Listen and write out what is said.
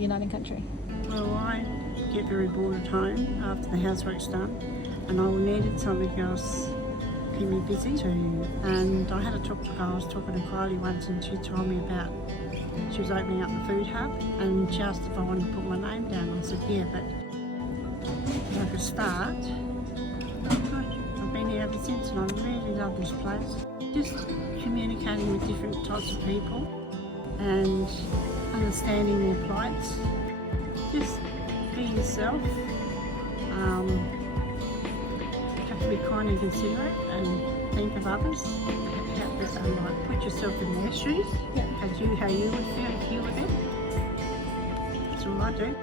uniting country? Well, I get very bored at home after the housework's done, and I needed something else to keep me busy too. And I had a talk to I was talking to Kylie once, and she told me about she was opening up the FoodHub, and she asked if I wanted to put my name down. I said yeah, but if I could start. I've been here ever since, and I really love this place. Just communicating with different types of people and understanding their plights. Just be yourself. Have to be kind and considerate and think of others. Have to like put yourself in their shoes. Yeah. How you would feel if you were there. That's all I do.